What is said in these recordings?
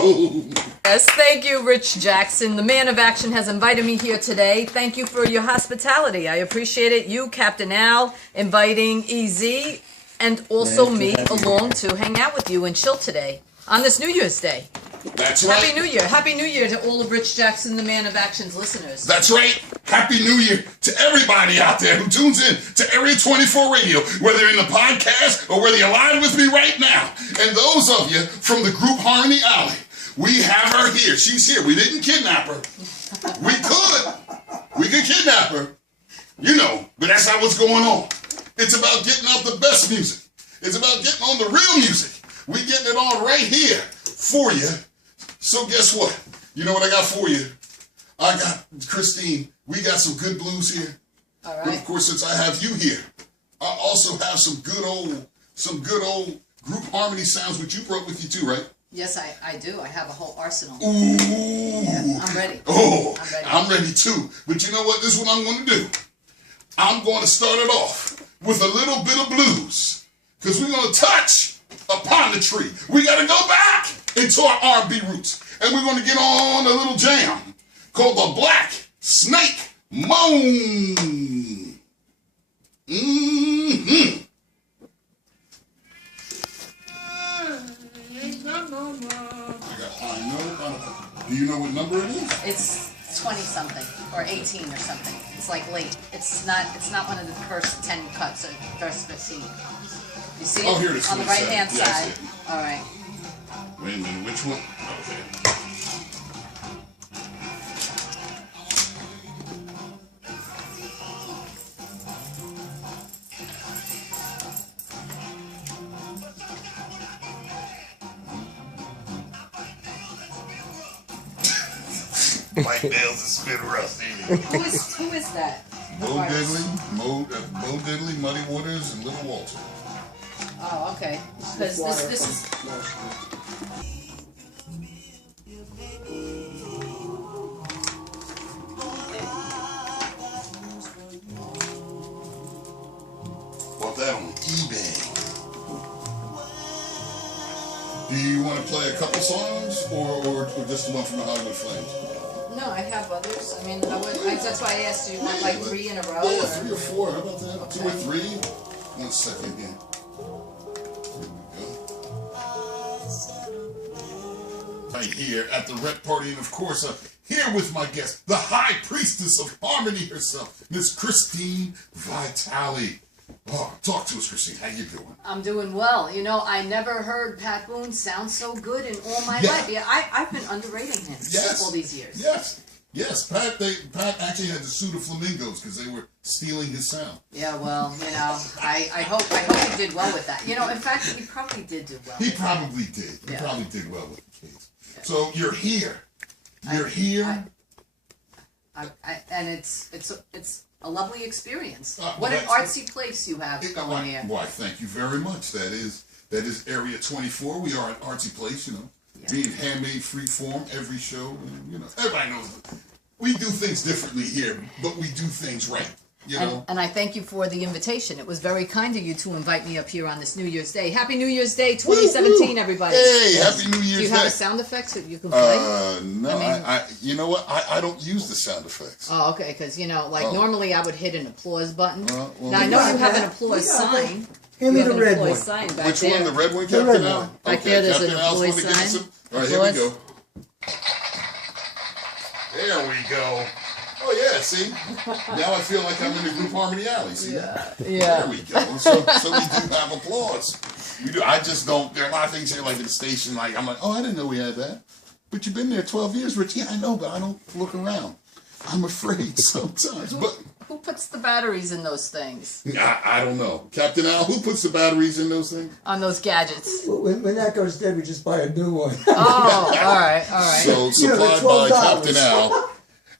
go. Yes, thank you, Rich Jackson. The man of action has invited me here today. Thank you for your hospitality. I appreciate it. You, Captain Al, inviting EZ and also me along to hang out with you and chill today on this New Year's Day. That's right. Happy New Year. Happy New Year to all of Rich Jackson, the man of action's listeners. That's right. Happy New Year to everybody out there who tunes in to Area 24 Radio, whether in the podcast or whether you're live with me right now. And those of you from the group Harmony Alley, we have her here. She's here. We didn't kidnap her. We could. We could kidnap her. You know, but that's not what's going on. It's about getting out the best music. It's about getting on the real music. We getting it on right here for you. So guess what? You know what I got for you? I got, Christine, we got some good blues here. All right. But of course, since I have you here, I also have some good old group harmony sounds which you brought with you too, right? Yes, I do. I have a whole arsenal. Ooh. Yeah, I'm ready. Oh, I'm ready too. But you know what? This is what I'm going to do. I'm going to start it off with a little bit of blues. Because we're going to touch upon the tree. We got to go back into our R&B roots. And we're going to get on a little jam called the Black Snake Moan. Mm-hmm. Do you know what number it is? It's 20 something or 18 or something. It's like late. It's not one of the first 10 cuts or first 15. You see it? Oh, here it is. On the right hand Yes, side. yeah. All right. Wait a minute, which one? Okay. White nails and spit rust, ain't it? Who is that? Bo Diddley, Muddy Waters, and Little Walter. Oh, okay. Because this is. Bought that on eBay. Do you want to play a couple songs or just the one from the Hollywood Flames? No, I have others. I mean, that's why I asked you. Want like 3 in a row? Yeah, or? 3 or 4. How about that? Okay. 2 or 3. 1 second here. Here we go. Right here at the Rep Party, and of course, here with my guest, the High Priestess of Harmony herself, Miss Christine Vitale. Oh, talk to us, Christine. How you doing? I'm doing well. You know, I never heard Pat Boone sound so good in all my life. Yeah, I've been underrating him all these years. Yes. Pat actually had to sue the Flamingos because they were stealing his sound. Yeah, well, you know, I hope he did well with that. You know, in fact, he probably did do well. He probably did. He probably did well with the case. Yeah. So you're here. You're here. And it's a lovely experience. What an artsy place you have going here. Why, thank you very much. That is Area 24. We are an artsy place, you know. Yeah. Being handmade, free form, every show, and, you know, everybody knows we do things differently here, but we do things right. You know? And I thank you for the invitation. It was very kind of you to invite me up here on this New Year's Day. Happy New Year's Day 2017, woo, everybody. Hey, Happy New Year's Day. Do you have a sound effect that you can play? No, I you know what? I don't use the sound effects. Oh, okay, because, you know, like normally I would hit an applause button. Well, now, I know you have an applause sign. Hand me the red one. Sign back Which there. one? The red one, The Captain red Al? one. Back Okay, there, there's Captain an Al's going applause to give us sign. some. All right, here we go. There we go. Oh yeah, see? Now I feel like I'm in the group Harmony Alley. See? Yeah. There we go. So we do have applause. We do. I just don't. There are a lot of things here, like at the station. Like I'm like, oh, I didn't know we had that. But you've been there 12 years, Rich. Yeah, I know, but I don't look around. I'm afraid sometimes. But who puts the batteries in those things? I don't know, Captain Al. Who puts the batteries in those things? On those gadgets. When that goes dead, we just buy a new one. Oh, all right. So supplied by Captain Al.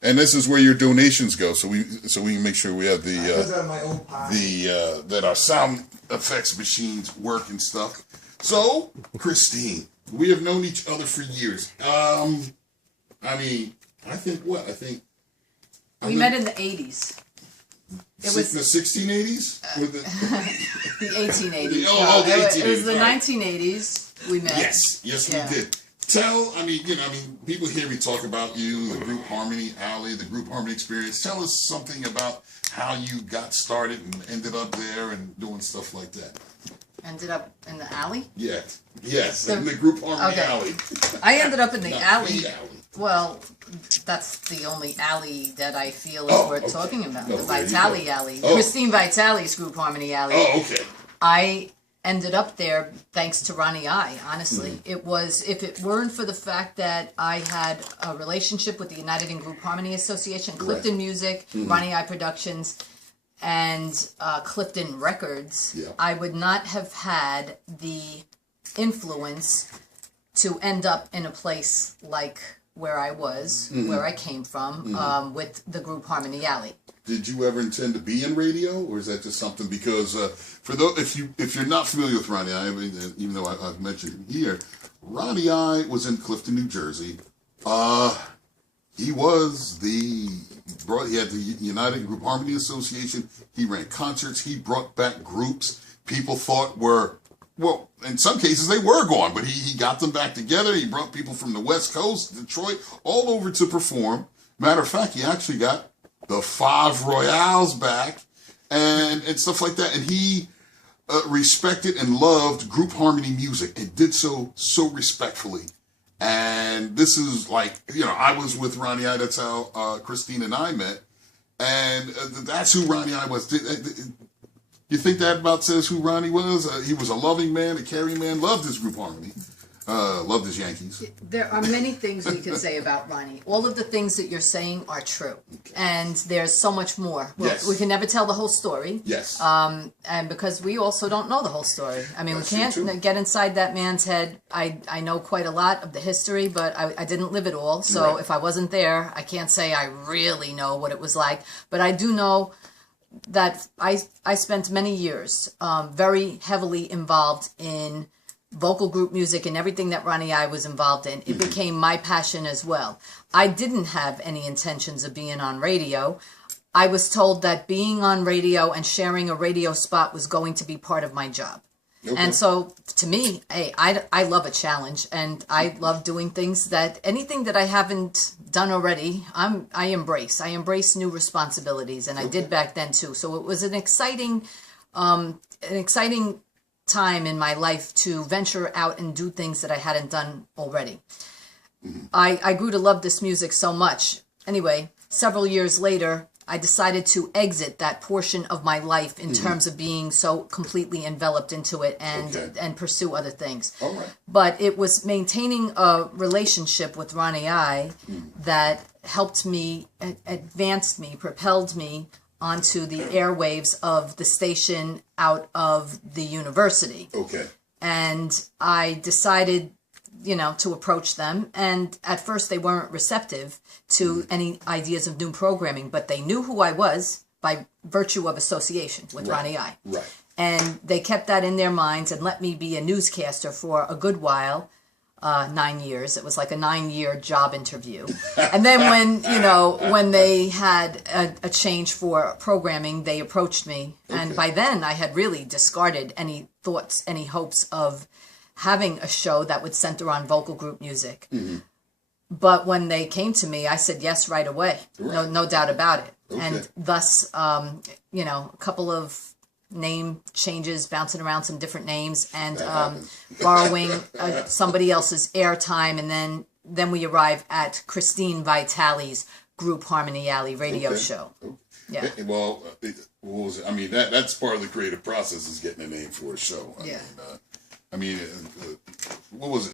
And this is where your donations go, so we can make sure we have that our sound effects machines work and stuff. So, Christine, we have known each other for years. I mean, I think we met in the 80s. It was the 1680s? The 1880s. The 1880s. It was the 1980s we met. Yes, we did. Tell, people hear me talk about you, the Group Harmony Alley, the Group Harmony Experience. Tell us something about how you got started and ended up there and doing stuff like that. Ended up in the alley? Yes, in the Group Harmony Alley. I ended up in the alley. The alley. Well, that's the only alley that I feel is worth talking about. The Vitale Alley. Christine Vitale's Group Harmony Alley. Oh, okay. I ended up there thanks to Ronnie I, honestly. It was, if it weren't for the fact that I had a relationship with the United in Group Harmony Association, Clifton Music, Ronnie I Productions, and Clifton Records, I would not have had the influence to end up in a place like where I was, where I came from, with the Group Harmony Alley. Did you ever intend to be in radio, or is that just something because for those if you're not familiar with Ronnie I, even though I've mentioned him here, Ronnie I was in Clifton, New Jersey. He was he had the United Group Harmony Association. He ran concerts. He brought back groups people thought were, well, in some cases they were gone, but he got them back together. He brought people from the West Coast, Detroit, all over to perform. Matter of fact, he actually got the Five Royales back and stuff like that. And he respected and loved group harmony music and did so respectfully. And this is like, I was with Ronnie I. That's how Christine and I met. And that's who Ronnie I. was. You think that about says who Ronnie was? He was a loving man, a caring man, loved his group harmony. Loved his Yankees. There are many things we could say about Ronnie. All of the things that you're saying are true. Okay. And there's so much more. We can never tell the whole story. Yes. And because we also don't know the whole story. I mean, that's we can't get inside that man's head. I know quite a lot of the history, but I didn't live it all. So if I wasn't there, I can't say I really know what it was like. But I do know that I spent many years very heavily involved in vocal group music and everything that Ronnie I was involved in. It became my passion as well. I didn't have any intentions of being on radio. I was told that being on radio and sharing a radio spot was going to be part of my job. Okay. And so to me, hey, I love a challenge, and I love doing things anything that I haven't done already, I embrace. I embrace new responsibilities, and I did back then too. So it was an exciting time in my life to venture out and do things that I hadn't done already. I grew to love this music so much. Anyway, several years later, I decided to exit that portion of my life in terms of being so completely enveloped into it and pursue other things. All right. But it was maintaining a relationship with Ronnie I that helped me, advanced me, propelled me onto the airwaves of the station out of the university. Okay. And I decided, to approach them. And at first they weren't receptive to any ideas of new programming, but they knew who I was by virtue of association with Ronnie I. Right. And they kept that in their minds and let me be a newscaster for a good while. 9 years. It was like a 9-year job interview. And then when they had a change for programming, they approached me. Okay. And by then I had really discarded any thoughts, any hopes of having a show that would center on vocal group music. But when they came to me, I said yes right away. Right. No doubt about it. Okay. And thus, a couple of name changes, bouncing around some different names, and borrowing somebody else's airtime, and then we arrive at Christine Vitale's Group Harmony Alley radio show. Okay. Yeah. Well, what was it? I mean, that's part of the creative process is getting a name for a show. What was it?